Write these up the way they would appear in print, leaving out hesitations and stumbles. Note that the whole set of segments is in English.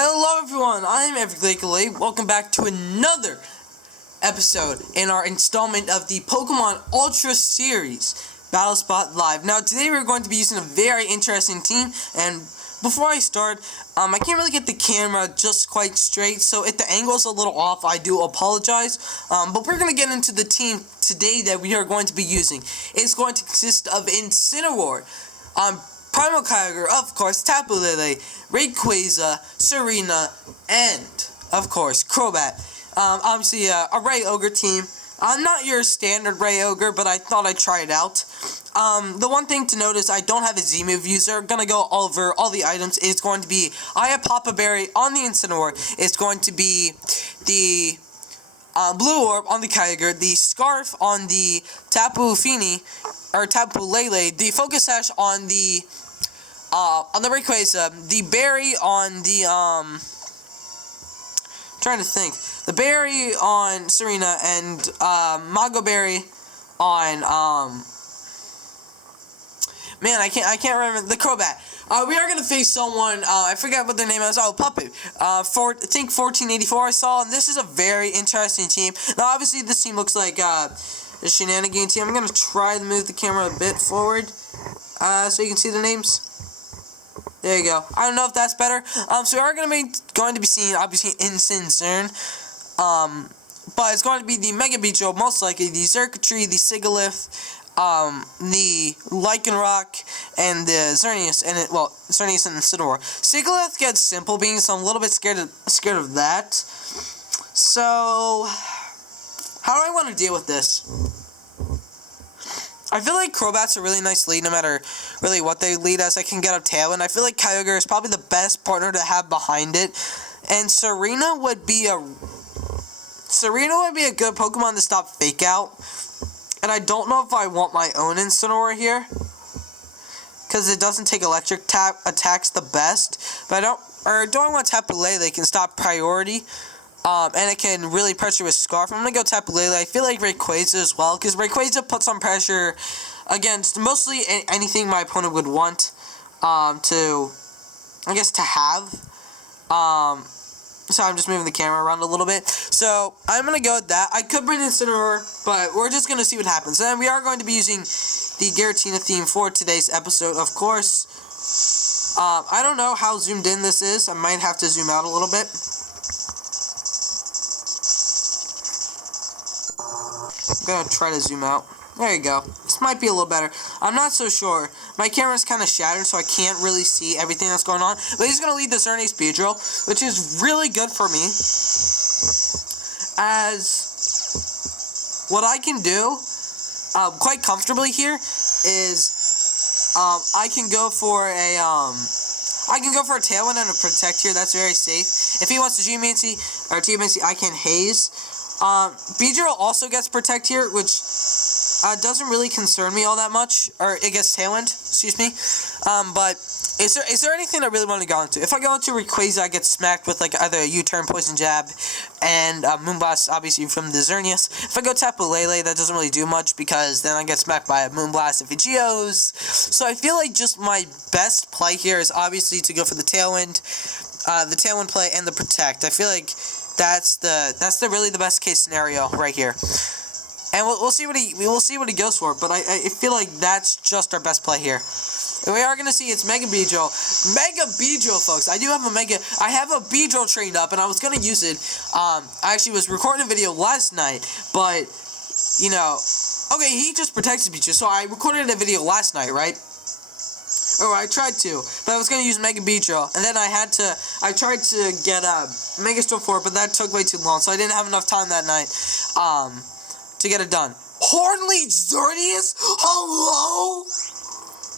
Hello everyone, I'm Everglade. Welcome back to another episode in our installment of the Pokemon Ultra Series, Battle Spot Live. Now today we're going to be using a very interesting team, and before I start, I can't really get the camera just quite straight, so if the angle's a little off, I do apologize. But we're going to get into the team today that we are going to be using. It's going to consist of Incineroar, Primal Kyogre, of course, Tapu Lele, Rayquaza, Serena, and, of course, Crobat. Obviously, a Ray-Ogre team. Not your standard Ray-Ogre, but I thought I'd try it out. The one thing to note is I don't have a Z-move user. Gonna go over all the items. It's going to be, I have Papa Berry on the Incineroar. It's going to be the Blue Orb on the Kyogre, the Scarf on the Tapu Fini, or Tapu Lele, the Focus Sash on the Rayquaza, the Berry on the, trying to think, the Berry on Serena, and, Mago Berry on, man, I can't remember, the Crobat. We are gonna face someone, I forgot what their name is, Puppet, I think 1484 I saw, and this is a very interesting team. Now, obviously, this team looks like, a shenanigan team. I'm gonna try to move the camera a bit forward, so you can see the names. There you go. I don't know if that's better. So we are going to be seeing, obviously, Incineroar, but it's going to be the Mega Beedrill, most likely, the Xurkitree, the Sigilyph, the Lycanroc, and the Xerneas, and Xerneas and Incineroar. Sigilyph gets Simple Beam, so I'm a little bit scared of that. So, how do I want to deal with this? I feel like Crobat's a really nice lead, no matter really what they lead as. I can get up Tailwind. I feel like Kyogre is probably the best partner to have behind it, and Serena would be a good Pokemon to stop Fake Out. And I don't know if I want my own Incineroar here, because it doesn't take electric attacks the best. But do I want Tapu Lele? They can stop priority. And it can really pressure with Scarf. I'm going to go Tapu Lele. I feel like Rayquaza as well, because Rayquaza puts some pressure against mostly anything my opponent would want to have. So I'm just moving the camera around a little bit. So I'm going to go with that. I could bring Incineroar, but we're just going to see what happens. And we are going to be using the Giratina theme for today's episode, of course. I don't know how zoomed in this is. I might have to zoom out a little bit. I'm gonna try to zoom out. There you go. This might be a little better. I'm not so sure. My camera's kind of shattered, so I can't really see everything that's going on. But he's gonna lead the Xerneas beedrill, which is really good for me, as what I can do quite comfortably here is I can go for a Tailwind and a Protect here. That's very safe. If he wants to Geomancy or Geomancy, I can Haze. Beedrill also gets Protect here, which doesn't really concern me all that much. Or it gets Tailwind, excuse me. But is there anything I really want to go into? If I go into Rayquaza, I get smacked with like either a U-turn, Poison Jab, and Moonblast, obviously from the Xerneas. If I go Tapu Lele, that doesn't really do much, because then I get smacked by a Moonblast if it Geos. So I feel like just my best play here is obviously to go for the Tailwind play and the Protect. I feel like that's really the best case scenario right here, and we'll see what he goes for. But I feel like that's just our best play here. And we are gonna see it's Mega Beedrill, folks. I have a Beedrill trained up, and I was gonna use it. I actually was recording a video last night, but you know, okay, he just protects Beedrill, so I recorded a video last night, right? Or I tried to, but I was going to use Mega Beedrill, and then I tried to get a Mega Storm for it, but that took way too long, so I didn't have enough time that night, to get it done. Hornleech Xerneas? Hello?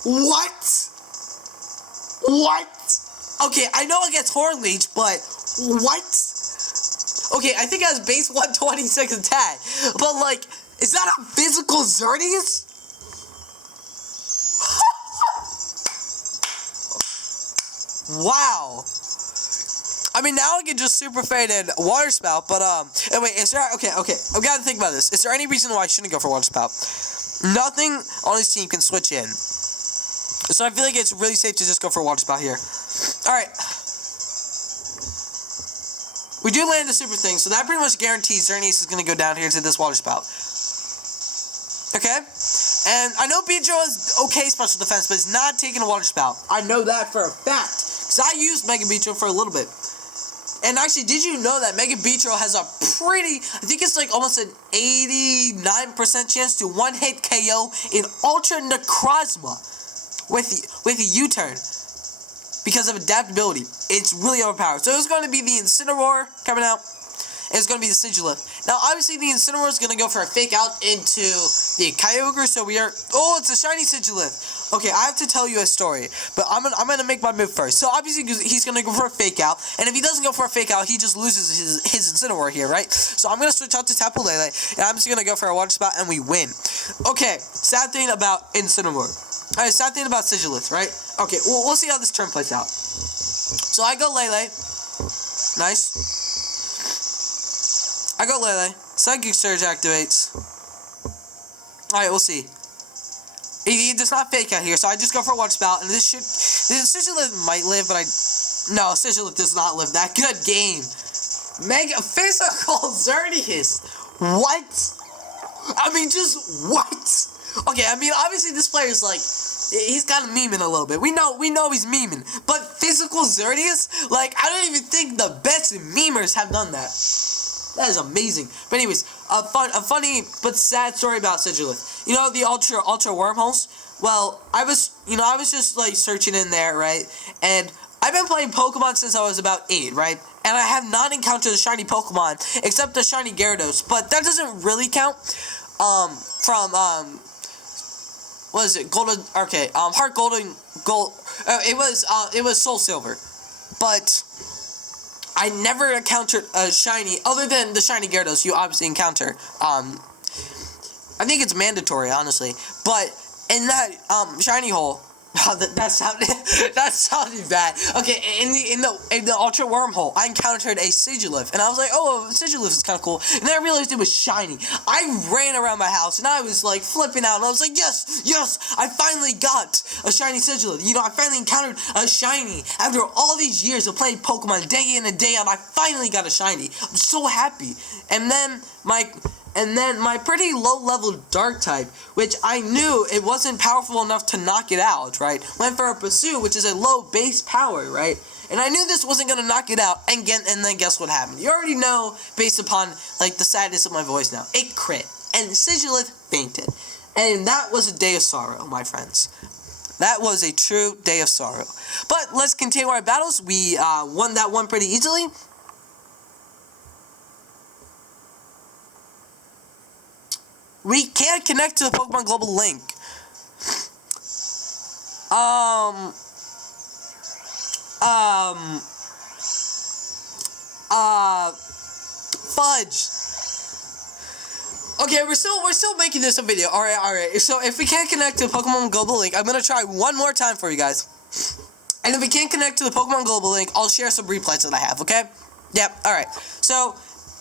What? Okay, I know it gets Hornleech, but what? Okay, I think it has base 126 attack, but like, is that a physical Xerneas? Wow. I mean, now I can just super fade and Water Spout, but, anyway, is there, okay, I've got to think about this. Is there any reason why I shouldn't go for Water Spout? Nothing on his team can switch in. So I feel like it's really safe to just go for a Water Spout here. Alright. We do land a super thing, so that pretty much guarantees Xerneas is going to go down here to this water spout. Okay? And I know beedrill is okay special defense, but it's not taking a water spout. I know that for a fact. Because I used Mega Beedrill for a little bit. And actually, did you know that Mega Beedrill has a pretty, I think it's like almost an 89% chance to one-hit KO in Ultra Necrozma with a U-turn. Because of adaptability. It's really overpowered. So it's going to be the Incineroar coming out. It's going to be the Sigilith. Now, obviously, the Incineroar is going to go for a fake out into the Kyogre. So we are... Oh, it's a shiny Sigilith. Okay, I have to tell you a story. But I'm gonna make my move first. So, obviously, he's going to go for a fake out. And if he doesn't go for a fake out, he just loses his Incineroar here, right? So, I'm going to switch out to Tapu Lele. And I'm just going to go for a water spot and we win. Okay, sad thing about Incineroar. Alright, sad thing about Sigilith, right? Okay, we'll see how this turn plays out. So I go Lele. Nice. I go Lele. Psychic Surge activates. Alright, we'll see. He does not fake out here, so I just go for a water spout, and this Sigilith might live, but no, Sigilith does not live. That good game. Mega Physical Xerneas. What? I mean, just what? Okay, I mean, obviously this player is like, he's kind of memeing a little bit. We know he's memeing. But Physical Xerneas, like, I don't even think the best memers have done that. That is amazing. But anyways, a funny but sad story about Sigilith. You know the ultra wormholes? Well, I was just like searching in there, right? And I've been playing Pokemon since I was about 8, right? And I have not encountered a shiny Pokemon except the shiny Gyarados. But that doesn't really count. What is it? Golden. Okay. Heart Golden. Gold. It was Soul Silver, but I never encountered a shiny other than the shiny Gyarados. You obviously encounter. I think it's mandatory, honestly. But in that shiny hole, that sounded bad. Okay, in the ultra wormhole, I encountered a Sigilith, and I was like, oh, Sigilith is kind of cool. And then I realized it was shiny. I ran around my house, and I was like flipping out, and I was like, yes, I finally got a shiny Sigilith. You know, I finally encountered a shiny after all these years of playing Pokemon day in and day out. I finally got a shiny. I'm so happy. And then my pretty low-level Dark type, which I knew it wasn't powerful enough to knock it out, right? Went for a Pursuit, which is a low base power, right? And I knew this wasn't going to knock it out, and then guess what happened? You already know, based upon, like, the sadness of my voice now. It crit, and Sigilith fainted. And that was a day of sorrow, my friends. That was a true day of sorrow. But let's continue our battles. We won that one pretty easily. We can't connect to the Pokemon Global Link. Fudge. Okay, we're still making this a video. Alright. So if we can't connect to the Pokemon Global Link, I'm gonna try one more time for you guys. And if we can't connect to the Pokemon Global Link, I'll share some replays that I have, okay? Yep, alright. So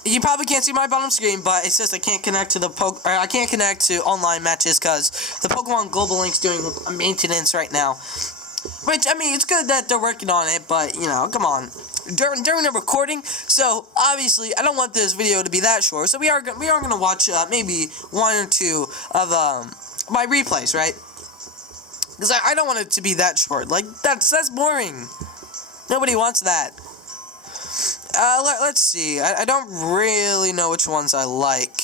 you probably can't see my bottom screen, but it says I can't connect to I can't connect to online matches because the Pokemon Global Link's doing maintenance right now. Which, I mean, it's good that they're working on it, but, you know, come on. During the recording, so obviously I don't want this video to be that short, so we are gonna watch maybe one or two of my replays, right? Because I don't want it to be that short. Like, that's boring. Nobody wants that. Let's see. I don't really know which ones I like.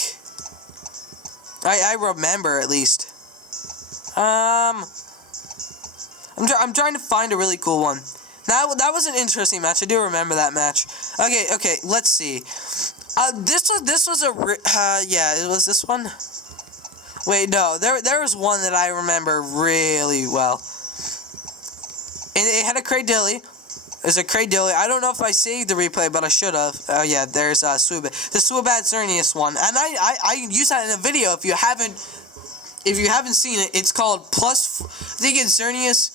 I remember, at least. I'm trying to find a really cool one. That was an interesting match. I do remember that match. Okay, let's see. This was yeah, it was this one. Wait, no, there was one that I remember really well. And it had a Cradilly. There's a Cradilly. I don't know if I saved the replay, but I should have. Oh yeah, there's Swoobat. The Swoobat Xerneas one. And I use that in a video if you haven't seen it. It's called Plus, I think it's Xerneas,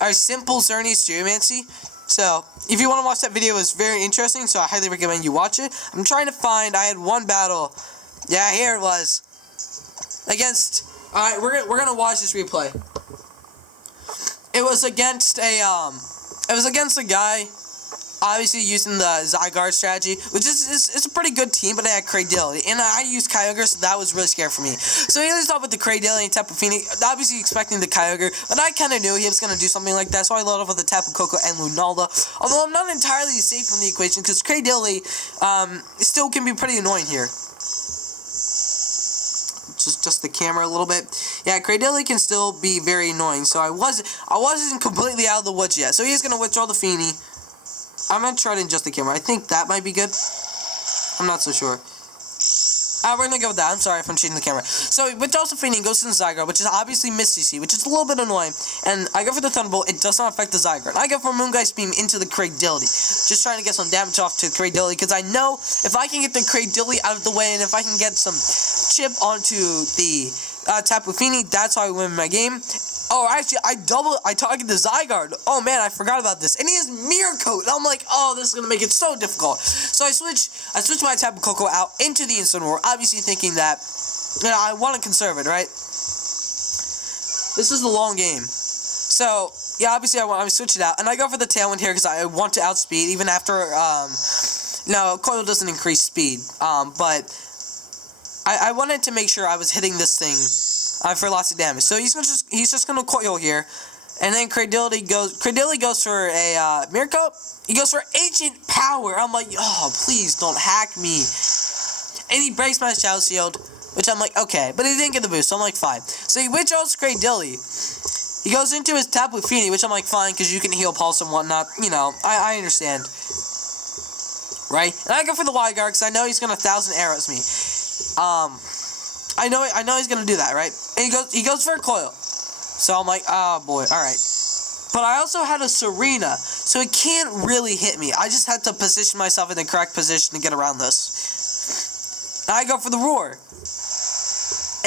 or Simple Xerneas Geomancy. So, if you want to watch that video, it's very interesting, so I highly recommend you watch it. I'm trying to find, I had one battle. Yeah, here it was. Against, alright, we're gonna watch this replay. It was against a guy, obviously using the Zygarde strategy, which is a pretty good team, but I had Cradilly, and I used Kyogre, so that was really scary for me. So he leads off with the Cradilly and Tapu Fini, obviously expecting the Kyogre, but I kind of knew he was going to do something like that, so I loaded off with the Tapu Koko and Lunala, although I'm not entirely safe from the equation, because Cradilly still can be pretty annoying here. Just the camera a little bit. Yeah, Cradilly can still be very annoying, so I wasn't completely out of the woods yet. So he's going to withdraw the Fini. I'm going to try to adjust the camera. I think that might be good. I'm not so sure. We're going to go with that. I'm sorry if I'm cheating the camera. So he withdraws the Fini and goes to the Zygarde, which is obviously Misty Seed, which is a little bit annoying. And I go for the Thunderbolt. It does not affect the Zygarde. I go for Moongeist Beam into the Cradilly. Just trying to get some damage off to Cradilly, because I know if I can get the Cradilly out of the way and if I can get some chip onto the Tapu Fini, that's how I win my game. Oh, actually, I target the Zygarde. Oh, man, I forgot about this. And he has Mirror Coat. I'm like, oh, this is going to make it so difficult. So I switch my Tapu Koko out into the Incineroar, obviously thinking that, you know, I want to conserve it, right? This is a long game. So, yeah, obviously I switch it out. And I go for the Tailwind here because I want to outspeed, even after, no, Coil doesn't increase speed. But I wanted to make sure I was hitting this thing for lots of damage. So he's just gonna Coil here, and then Cradilly goes for a Mirror Coat. He goes for Ancient Power. I'm like, oh, please don't hack me. And he breaks my Shadow Shield, which I'm like, okay, but he didn't get the boost, so I'm like, fine. So he withdraws Cradilly. He goes into his Tapu Fini, which I'm like, fine, because you can heal Pulse and whatnot. You know, I understand, right? And I go for the Zygarde because I know he's gonna 1,000 arrows me. I know he's gonna do that, right? And he goes for a Coil. So I'm like, oh boy, alright. But I also had a Serena, so it can't really hit me. I just had to position myself in the correct position to get around this. And I go for the Roar.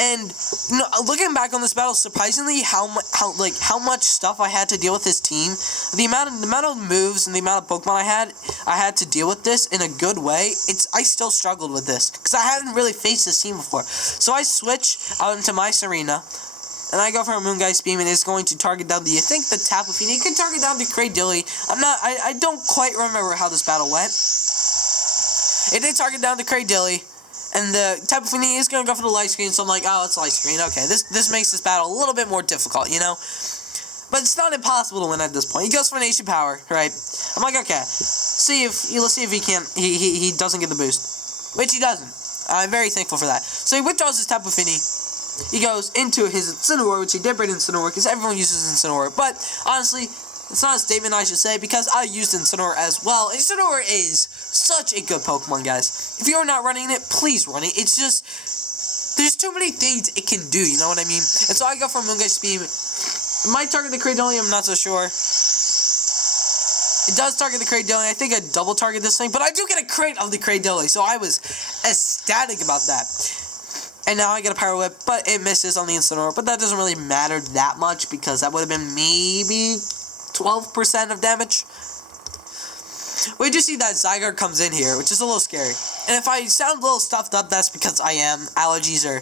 And you know, looking back on this battle, surprisingly, how much stuff I had to deal with this team, the amount of moves and the amount of Pokemon I had to deal with this in a good way. I still struggled with this because I haven't really faced this team before. So I switch out into my Serena, and I go for a Moongeist Beam, and it's going to target down the, I think the Tapu Fini. It can target down the Cradilly. I don't quite remember how this battle went. It did target down the Cradilly. And the Tapu Fini is going to go for the light screen, so I'm like, oh, it's light screen. Okay, this makes this battle a little bit more difficult, you know? But it's not impossible to win at this point. He goes for an Ancient Power, right? I'm like, okay, let's see if he doesn't get the boost. Which he doesn't. I'm very thankful for that. So he withdraws his Tapu Fini. He goes into his Incineroar, which he did bring Incineroar, because everyone uses Incineroar. But, honestly, it's not a statement I should say, because I used Incineroar as well. Incineroar is such a good Pokemon, guys. If you're not running it, please run it. It's just, there's too many things it can do, you know what I mean? And so I go for Moongeist Beam. It might target the Cradilly, I'm not so sure. It does target the Cradilly. I think I double target this thing, but I do get a crit of the Cradilly, so I was ecstatic about that. And now I get a Power Whip, but it misses on the Incineroar. But that doesn't really matter that much, because that would have been maybe 12% of damage. We do see that Zygarde comes in here, which is a little scary. And if I sound a little stuffed up, that's because I am. Allergies are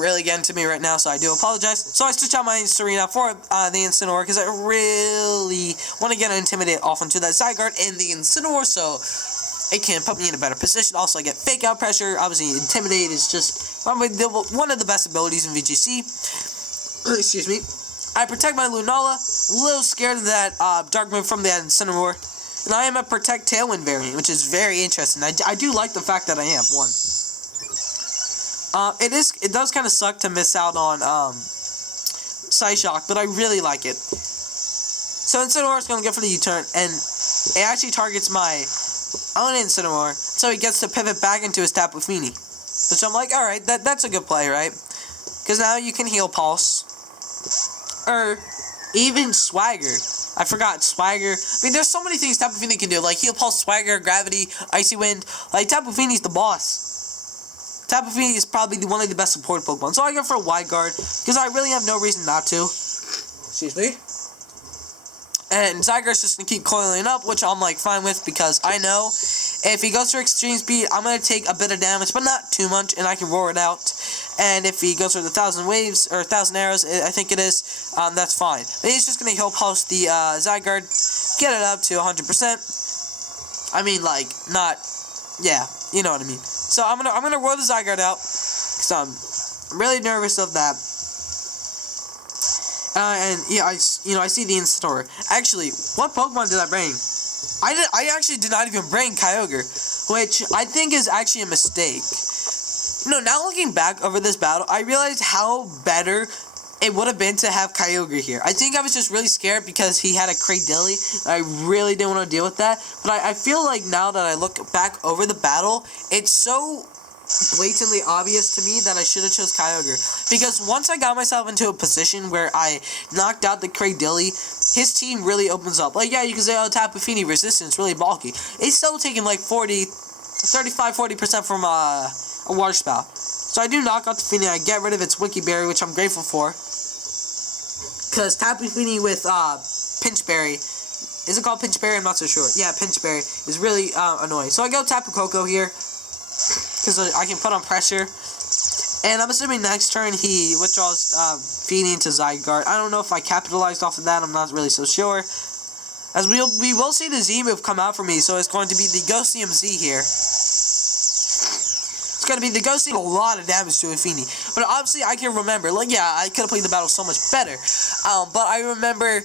really getting to me right now, so I do apologize. So I switch out my Serena for the Incineroar, because I really want to get Intimidate off onto that Zygarde and the Incineroar, so it can put me in a better position. Also, I get Fake Out Pressure. Obviously, Intimidate is just one of the best abilities in VGC. Excuse me. I protect my Lunala. A little scared of that Dark move from the Incineroar. And I am a Protect Tailwind variant, which is very interesting. I do like the fact that I am one. It does kind of suck to miss out on Psyshock, but I really like it. So Incineroar is going to go for the U-turn, and it actually targets my own Incineroar, so he gets to pivot back into his Tapu Fini. Which I'm like, alright, that's a good play, right? Because now you can heal Pulse. Or even Swagger. I forgot Swagger. I mean, there's so many things Tapu Fini can do, like Heal Pulse, Swagger, Gravity, Icy Wind. Like, Tapu Fini's the boss. Tapu Fini is probably one of the best support Pokemon. So I go for a Zygarde, because I really have no reason not to. Excuse me. And Zygarde's just going to keep coiling up, which I'm, like, fine with, because I know if he goes for Extreme Speed, I'm going to take a bit of damage, but not too much, and I can roar it out. And if he goes for the 1,000 waves, or 1,000 arrows, I think it is, that's fine. But he's just going to heal Pulse the Zygarde, get it up to 100%. I mean, like, not, yeah, you know what I mean. So I'm gonna roll the Zygarde out, because I'm really nervous of that. And yeah, I see the Incineroar. Actually, what Pokemon did I bring? I actually did not even bring Kyogre, which I think is actually a mistake. Now looking back over this battle, I realized how better it would have been to have Kyogre here. I think I was just really scared because he had a Cradilly. I really didn't want to deal with that. But I feel like now that I look back over the battle, it's so blatantly obvious to me that I should have chose Kyogre. Because once I got myself into a position where I knocked out the Cradilly, his team really opens up. Like, yeah, you can say, oh, Tapu Fini resistance really bulky. It's still taking like 35-40% from a Water Spout. So I do knock out the Fini. I get rid of its Wiki Berry, which I'm grateful for. Because Tapu Fini with Pinch Berry, is it called Pinch Berry? I'm not so sure. Yeah, Pinch Berry is really annoying. So I go Tapu Koko here, because I can put on pressure. And I'm assuming next turn he withdraws Fini into Zygarde. I don't know if I capitalized off of that. I'm not really so sure. As we will see the Z move come out for me, so it's going to be the Ghostium Z here. It's going to be the Ghostium, a lot of damage to a Fini. But obviously I can remember, like, yeah, I could have played the battle so much better. But I remember,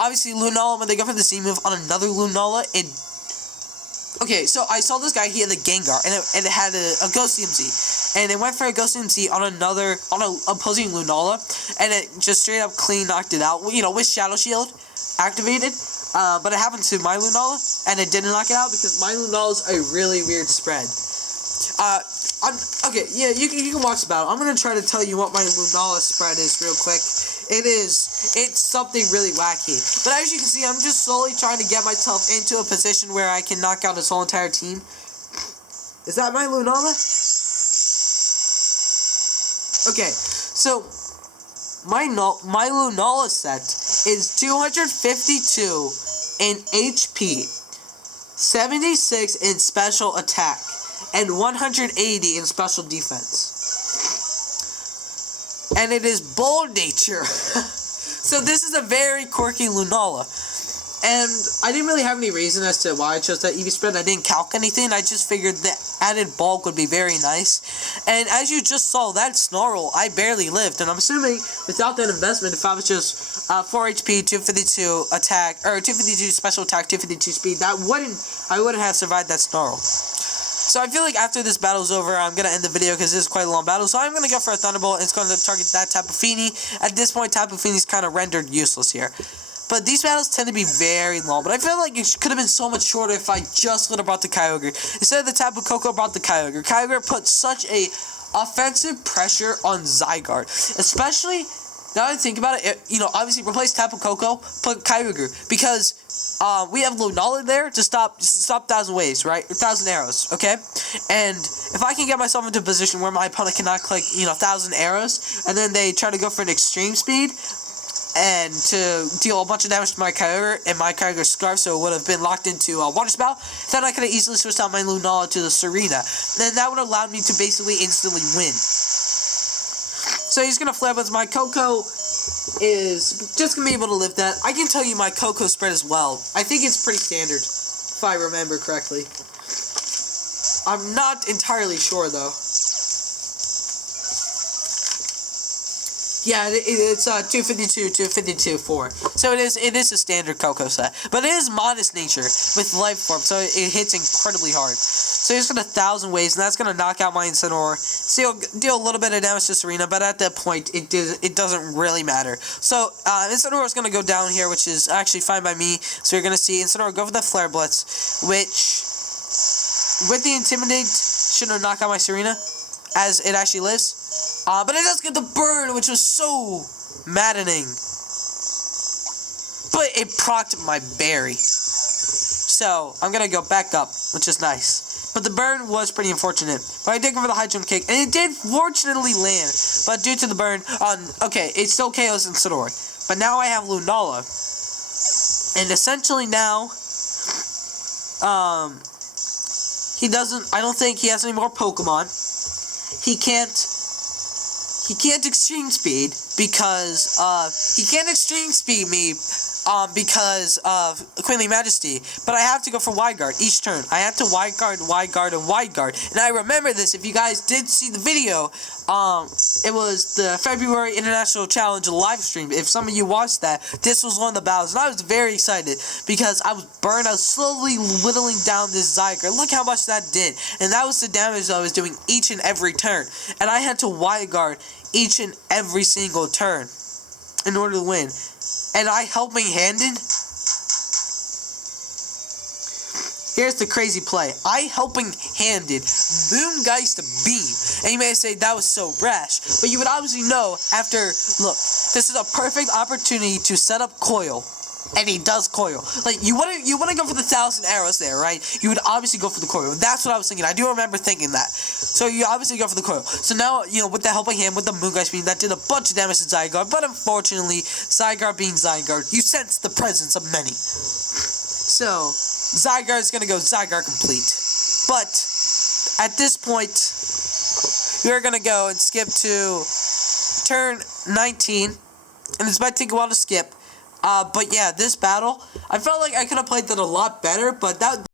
obviously Lunala, when they go for the Z move on another Lunala, okay, so I saw this guy, he had a Gengar, and it had a Ghostium Z. And it went for a Ghostium Z on an opposing Lunala, and it just straight up clean knocked it out, with Shadow Shield activated. But it happened to my Lunala, and it didn't knock it out because my Lunala's a really weird spread. Okay, yeah, you can watch the battle. I'm going to try to tell you what my Lunala spread is real quick. It's something really wacky. But as you can see, I'm just slowly trying to get myself into a position where I can knock out this whole entire team. Is that my Lunala? Okay, so my Lunala set is 252 in HP, 76 in special attack, and 180 in special defense. And it is Bold Nature. So this is a very quirky Lunala. And I didn't really have any reason as to why I chose that EV spread. I didn't calc anything. I just figured the added bulk would be very nice. And as you just saw, that Snarl, I barely lived. And I'm assuming without that investment, if I was just 4 HP, 252 attack, or 252 special attack, 252 speed, I wouldn't have survived that Snarl. So I feel like after this battle's over, I'm going to end the video because this is quite a long battle. So I'm going to go for a Thunderbolt, and it's going to target that Tapu Fini. At this point, Tapu Fini's kind of rendered useless here. But these battles tend to be very long. But I feel like it could have been so much shorter if I just would have brought the Kyogre. Instead of the Tapu Koko, brought the Kyogre. Kyogre put such a offensive pressure on Zygarde. Especially, now that I think about it, obviously replace Tapu Koko, put Kyogre. Because we have Lunala there to stop 1,000 waves, right? 1,000 arrows, okay? And if I can get myself into a position where my opponent cannot click, 1,000 arrows, and then they try to go for an extreme speed, and to deal a bunch of damage to my Kyogre, and my Kyogre Scarf, so it would have been locked into a Water Spout, then I could have easily switched out my Lunala to the Serena. Then that would have allowed me to basically instantly win. So he's going to flare, but my Koko is just going to be able to live that. I can tell you my Koko spread as well. I think it's pretty standard, if I remember correctly. I'm not entirely sure, though. Yeah, it's 252, 252, 4. So it is a standard Koko set. But it is Modest Nature with Life Form, so it hits incredibly hard. So he's got 1,000 waves, and that's going to knock out my Incineroar. So he'll deal a little bit of damage to Serena, but at that point, it doesn't really matter. So Incineroar is going to go down here, which is actually fine by me. So you're going to see Incineroar go for the Flare Blitz, which, with the Intimidate, shouldn't have knocked out my Serena, as it actually lives. But it does get the burn, which was so maddening. But it procced my berry. So, I'm going to go back up, which is nice. But the burn was pretty unfortunate. But I did go for the high jump kick, and it did fortunately land. But due to the burn, okay, it still KOs Incineroar. But now I have Lunala. And essentially now, I don't think he has any more Pokemon. He can't extreme speed because he can't extreme speed me because of Queenly Majesty, but I have to go for wide guard each turn. I have to wide guard, and wide guard. And I remember this. If you guys did see the video, it was the February International Challenge live stream. If some of you watched that, this was one of the battles, and I was very excited because I was burned. I was slowly whittling down this Zygarde. Look how much that did, and that was the damage I was doing each and every turn. And I had to wide guard each and every single turn in order to win. And I helping handed. Here's the crazy play. I helping handed Boomgeist a beam. And you may say that was so rash. But you would obviously know after, look, this is a perfect opportunity to set up Coil. And he does Coil. Like, you wouldn't go for the 1,000 arrows there, right? You would obviously go for the Coil. That's what I was thinking. I do remember thinking that. So you obviously go for the Coil. So now, with the helping hand, with the Moongeist beam, that did a bunch of damage to Zygarde. But unfortunately, Zygarde being Zygarde, you sense the presence of many. So, Zygarde's gonna go Zygarde complete. But, at this point, we're gonna go and skip to turn 19. And this might take a while to skip. But yeah, this battle, I felt like I could have played that a lot better, but that